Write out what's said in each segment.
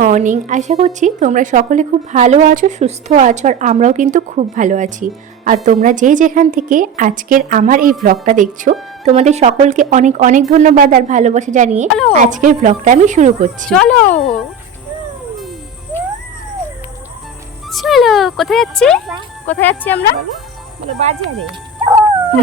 Morning. আশা করছি তোমরা সকলে খুব ভালো আছো, সুস্থ আছো, আর আমরাও কিন্তু খুব ভালো আছি। আর তোমরা যে যেখান থেকে আজকের আমার এই ব্লগটা দেখছো, তোমাদের সকলকে অনেক অনেক ধন্যবাদ আর ভালোবাসা জানিয়ে আজকের ব্লগটা আমি শুরু করছি। চলো চলো, কোথায় যাচ্ছি আমরা? বলে বাজারে।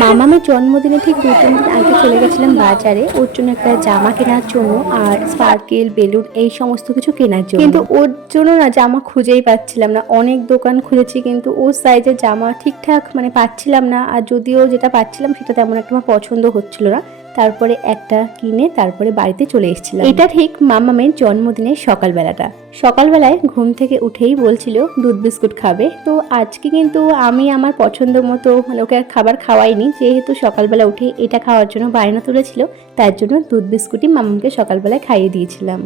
মামামের জন্মদিনে ঠিক 2-3 দিন আগে চলে গেছিলাম বাজারে, ওর জন্য একটা জামা কেনার জন্য আর স্পার্কেল, বেলুন এই সমস্ত কিছু কেনার জন্য। কিন্তু ওর জন্য না জামা খুঁজেই পাচ্ছিলাম না, অনেক দোকান খুঁজেছি কিন্তু ওর সাইজের জামা ঠিকঠাক পাচ্ছিলাম না। আর যদিও যেটা পাচ্ছিলাম সেটা তেমন একটা আমার পছন্দ হচ্ছিল না। তারপরে একটা কিনে তারপরে বাড়িতে চলে এসেছিলাম। এটা ঠিক মামামের জন্মদিনের সকালবেলায় ঘুম থেকে উঠেই বলছিল দুধ বিস্কুট খাবে। তো আজকে কিন্তু আমি আমার পছন্দ মতো ওকে আর খাবার খাওয়াইনি, যেহেতু সকালবেলা উঠে এটা খাওয়ার জন্য বায়না তুলেছিল, তার জন্য দুধ বিস্কুটই মামামকে সকালবেলায় খাইয়ে দিয়েছিলাম।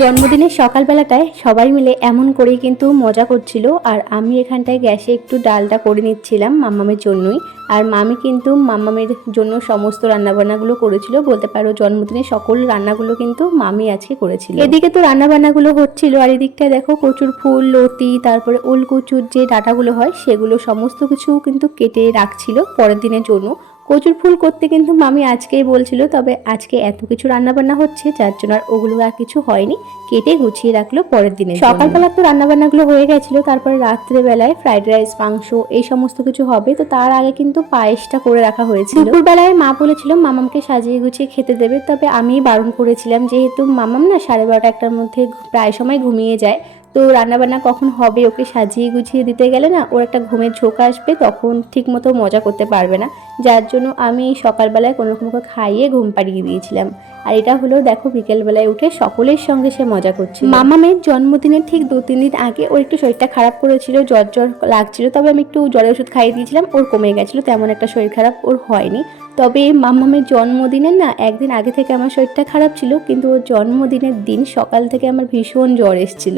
জন্মদিনের সকালবেলাটায় সবাই মিলে এমন করেই কিন্তু মজা করছিল। আর আমি এখানটায় গ্যাসে একটু ডালটা করে নিচ্ছিলাম মাম্মামের জন্যই। আর মামি কিন্তু মাম্মামের জন্য সমস্ত রান্নাবান্নাগুলো করেছিল, বলতে পারো জন্মদিনের সকল রান্নাগুলো কিন্তু মামি আজকে করেছিল। এদিকে তো রান্নাবান্নাগুলো হচ্ছিল, আর এদিকটায় দেখো কচুর ফুল, লতি, তারপরে ওল কচুর যে ডাঁটাগুলো হয় সেগুলো সমস্ত কিছু কিন্তু কেটে রাখছিল পরের দিনের জন্য। কচুর ফুল করতে কিন্তু মামি আজকেই বলছিল, তবে আজকে এত কিছু রান্নাবান্না হচ্ছে যার জন্য আর ওগুলো আর কিছু হয়নি, কেটে গুছিয়ে রাখলো পরের দিনে। সকালবেলা তো রান্নাবান্নাগুলো হয়ে গেছিলো, তারপরে রাত্রেবেলায় ফ্রাইড রাইস, মাংস এই সমস্ত কিছু হবে। তো তার আগে কিন্তু পায়েসটা করে রাখা হয়েছিল। দুপুরবেলায় মা বলেছিল মামামকে সাজিয়ে গুছিয়ে খেতে দেবে, তবে আমি বারণ করেছিলাম, যেহেতু মামাম না 12:30-1টার মধ্যে প্রায় সময় ঘুমিয়ে যায়। তো রান্নাবান্না কখন হবে, ওকে সাজিয়ে গুছিয়ে দিতে গেলে না ওর একটা ঘুমের ঝোঁক আসবে, তখন ঠিক মতো মজা করতে পারবে না। যার জন্য আমি সকালবেলায় কোনোরকম করে খাইয়ে ঘুম পাড়িয়ে দিয়েছিলাম। আর এটা হলো দেখো বিকেলবেলায় উঠে সকলের সঙ্গে সে মজা করছে। মামামের জন্মদিনের ঠিক 2-3 দিন আগে ওর একটু শরীরটা খারাপ করেছিল, জ্বর লাগছিল, তবে আমি একটু জ্বরের ওষুধ খাইয়ে দিয়েছিলাম, ওর কমে গেছিলো, তেমন একটা শরীর খারাপ ওর হয়নি। তবে মামামের জন্মদিনের না একদিন আগে থেকে আমার শরীরটা খারাপ ছিল, কিন্তু ওর জন্মদিনের দিন সকাল থেকে আমার ভীষণ জ্বর এসেছিল।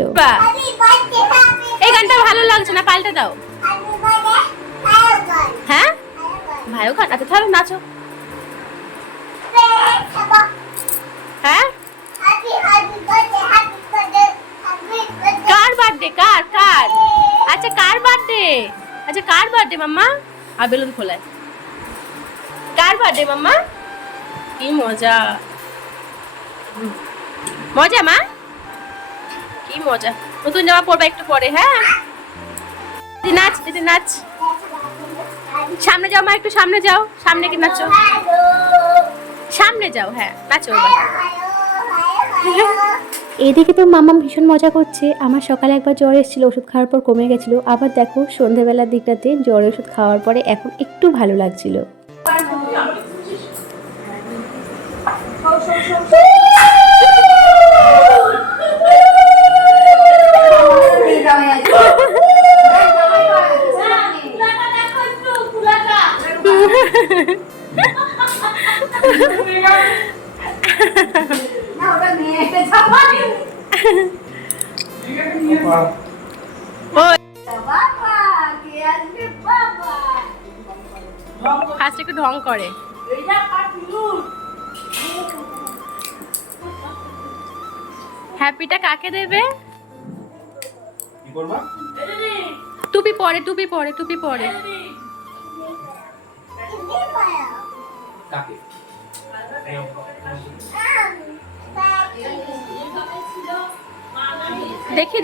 এই গানটা ভালো লাগছে না, পাল্টে দাও। হ্যাঁ ভাইও গান, আচ্ছা তাহলে নাচো। হ্যাঁ কার বার্থডে? কার আচ্ছা কার বার্থডে মাম্মা? আর বেলুন খোলায় কার বার্থডে মাম্মা? কি মজা মা, কি মজা। নতুন জামা পরবা একটু পরে। হ্যাঁ দিদি নাচ সামনে যাও মা, একটু সামনে যাও, সামনে কি নাচো, সামনে যাও। হ্যাঁ নাচো। এদিকে তো মামাম ভীষণ মজা করছে। আমার সকালে একবার জ্বর এসেছিল, ওষুধ খাওয়ার পর কমে গেছিল, আবার দেখো সন্ধ্যেবেলার দিকটাতে জ্বরের ওষুধ খাওয়ার পরে এখন একটু ভালো লাগছিল। ফার্স্ট একটু ঢং করে। হ্যাপিটা কাকে দেবে? টুপি পরে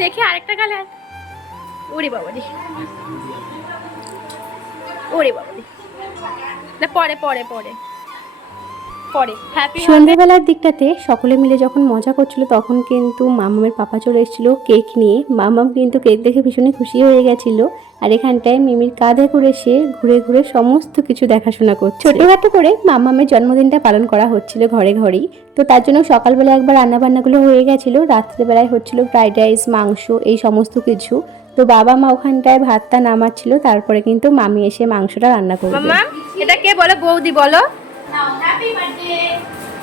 দেখি আরেকটা গালে। ওরে বাবা রে, পরে সন্ধ্যেবেলার দিকটাতে সকলে মিলে যখন মজা করছিল, তখন কিন্তু মামামের পাপা চলে এসেছিল কেক নিয়ে। মামাম কিন্তু কেক দেখে ভীষণই খুশি হয়ে গেছিল। আর এখানটায় মিমির কাঁধে করে সে ঘুরে ঘুরে সমস্ত কিছু দেখাশোনা করছে। ছোটখাটো করে মামামের জন্মদিনটা পালন করা হচ্ছিল ঘরেই। তো তার জন্য সকালবেলা একবার রান্নাবান্নাগুলো হয়ে গেছিলো, রাত্রেবেলায় হচ্ছিল ফ্রাইড রাইস, মাংস এই সমস্ত কিছু। তো বাবা মা ওখানটায় ভাতটা নামাচ্ছিল, তারপরে কিন্তু মামি এসে মাংসটা রান্না করবে। মামা এটা কে বলো? বৌদি বলো।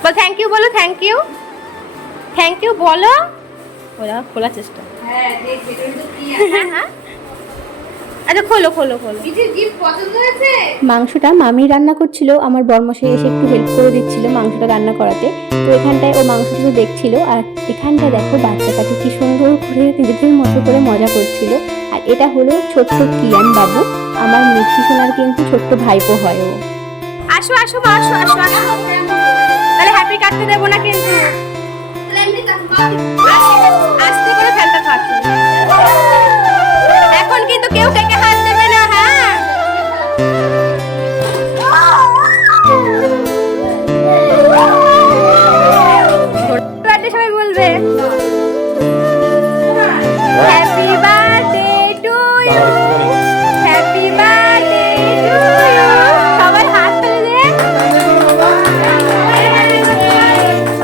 বল থ্যাংক ইউ, বলো থ্যাংক ইউ বলো। ওরা খোলার চেষ্টা। হ্যাঁ আচ্ছা খোলো খোলো খোলো। মাংসটা মামি রান্না করছিল, আমার বরমশাই এসে একটু হেল্প করে দিচ্ছিল মাংসটা রান্না করাতে। তো এখানটায় ও মাংসটা দেখছিল, আর এখানটায় দেখো বাচ্চাটাকে কি সুন্দর করে নিজেদের মতো করে মজা করছিল। আর এটা হলো ছোট্ট কিয়ান বাবু, আমার মিঠি সোনার কিন্তু ছোট্ট ভাইপো হয় ও। আসো আসো মা, আসো আসো আসো। তাহলে হ্যাপি কাটতে দেবো না কিন্তু। আস্তে করে ফ্যানটা থাকো। এখন কিন্তু কেউ কেকে হাত দেবে না, হ্যাঁ? বার্থডে সবাই বলবে happy birthday to you, happy birthday to you. সবাই হাত তুলে দে।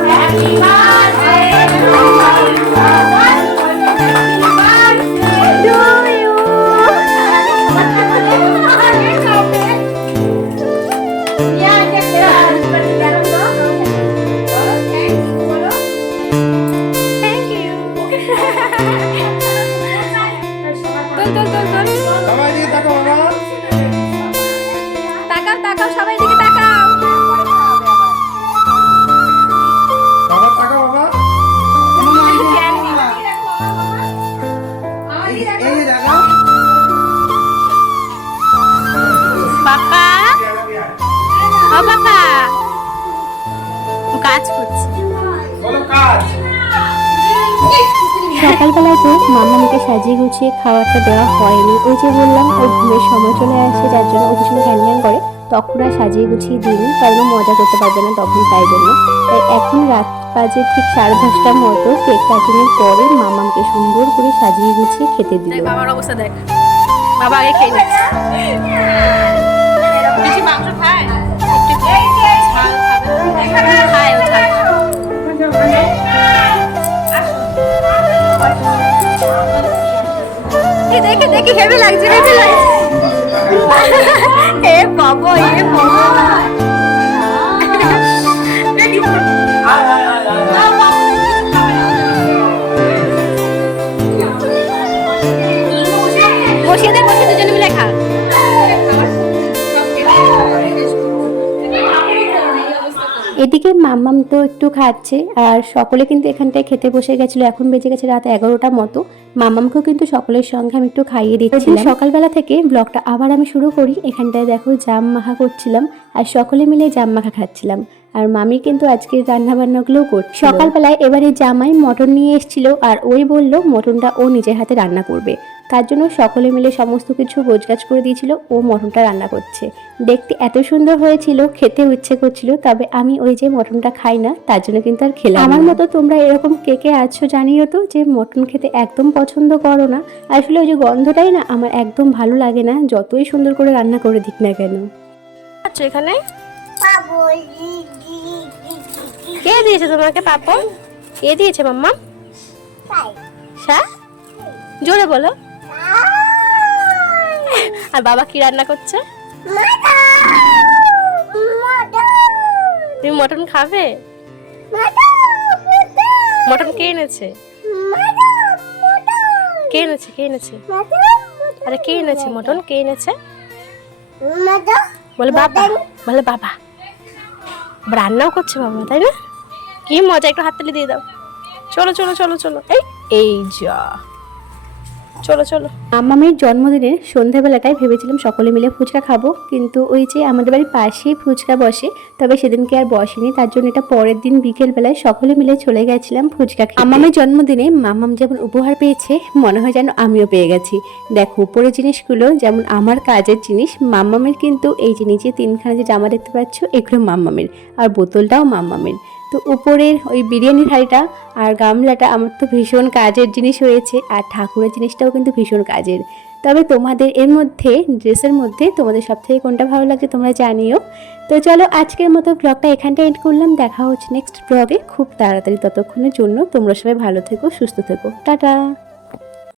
Happy birthday to you. Thank you. সবাই দিকে তাকাও বাবা। তাকাও তাকাও, সবাই দিকে তাকাও। বাবা তাকাও বাবা। এই যে দেখো। বাবা, ও বাবা, ও কাজ করছে। বলো কাজ। সকালবেলায় তো মামাকে সাজিয়ে গুছিয়ে খাবারটা দেওয়া হয়নি, ওই যে বললাম ওর ঘুমের সময় চলে আসে, যার জন্য ও ভীষণ ঘ্যান ঘ্যান করে। তখন আর সাজিয়ে গুছিয়ে দিইনি, কারণ ও মজা করতে পারবে না তখন, তাই জন্য। তাই এখন রাত বাজে ঠিক 10:30টার মতো, কেক কাটিংয়ের পরে মামাকে সুন্দর করে সাজিয়ে গুছিয়ে খেতে দিল। দেখ বাবার অবস্থা দেখ, বাবা আগে খেয়ে নিচ্ছে। বেশি মাংস খায়, একটু ঝাল খাবে, খায় ও ঝাল। দেখে দেখে হেভি লাগছে, হেভি লাগছে। এ বাবা, এ বাবা। বসিয়ে দে, বসিয়ে দুজনে মিলে খা। এদিকে মাম্মাম তো একটু খাচ্ছে, আর সকলে কিন্তু এখানটায় খেতে বসে গেছিলো। এখন বেজে গেছে রাত 11টার মতো। মাম্মামকেও কিন্তু সকলের সঙ্গে আমি একটু খাইয়ে দিচ্ছিলাম। সকালবেলা থেকে ব্লগটা আবার আমি শুরু করি। এখানটায় দেখো জাম মাখা করছিলাম, আর সকলে মিলে জাম মাখা খাচ্ছিলাম। আর মামি কিন্তু আজকের রান্নাবান্নাগুলোও করছে। সকালবেলায় এবারে জামাই মটন নিয়ে এসেছিল, আর ওই বলল মটনটা ও নিজের হাতে রান্না করবে। তার জন্য সকলে মিলে সমস্ত কিছু গোছগাছ করে দিয়েছিল, ও মটনটা রান্না করছে। দেখতে এত সুন্দর হয়েছিল, খেতে ইচ্ছে করছিল, তবে আমি ওই যে মটনটা খাই না, তার জন্য কিন্তু আর খেলাম। আমার মতো তোমরা এরকম কে কে আছো জানিও তো, যে মটন খেতে একদম পছন্দ করো না। আসলে ওই যে গন্ধটাই না আমার একদম ভালো লাগে না, যতই সুন্দর করে রান্না করে দিক না কেন। আচ্ছা, এখানে কে দিয়েছে তোমাকে পাপড়? কে দিয়েছে মাম্মা? জোরে বলো। আর বাবা কি রান্না করছে? তুমি মটন খাবে? মটন কে এনেছে? কে এনেছে? কে এনেছে? আরে কে এনেছে মটন? কে এনেছে? বলে বাবা, বলে বাবা। রান্নাও করছে বাবা, তাই না? কি মজা, একটু হাততালি দিয়ে দাও। চলো চলো চলো চলো, এই এই যা, চলো চলো। মামামের জন্মদিনের সন্ধ্যাবেলাটায় ভেবেছিলাম সকলে মিলে ফুচকা খাবো, কিন্তু ওই যে আমাদের বাড়ির পাশেই ফুচকা বসে, তবে সেদিনকে আর বসেনি, তার জন্য এটা পরের দিন বিকেলবেলায় সকলে মিলে চলে গেছিলাম ফুচকা খেতে। মামামের জন্মদিনে মামাম যেমন উপহার পেয়েছে, মনে হয় যেন আমিও পেয়ে গেছি। দেখো উপরের জিনিসগুলো যেমন আমার কাজের জিনিস, মামামের কিন্তু এই যে নিচে 3খানা যে জামা দেখতে পাচ্ছ, এগুলো মামামের, আর বোতলটাও মামামের। তো উপরের ওই বিরিয়ানির হাঁড়িটা আর গামলাটা আমার তো ভীষণ কাজের জিনিস হয়েছে, আর ঠাকুরের জিনিসটাও কিন্তু ভীষণ কাজের। তবে তোমাদের এর মধ্যে ড্রেসের মধ্যে তোমাদের সবথেকে কোনটা ভালো লাগছে তোমরা জানিও। তো চলো আজকের মতো ব্লগটা এখানটা এন্ড করলাম, দেখা হচ্ছে নেক্সট ব্লগে খুব তাড়াতাড়ি। ততক্ষণের জন্য তোমরা সবাই ভালো থেকো, সুস্থ থেকো, টাটা।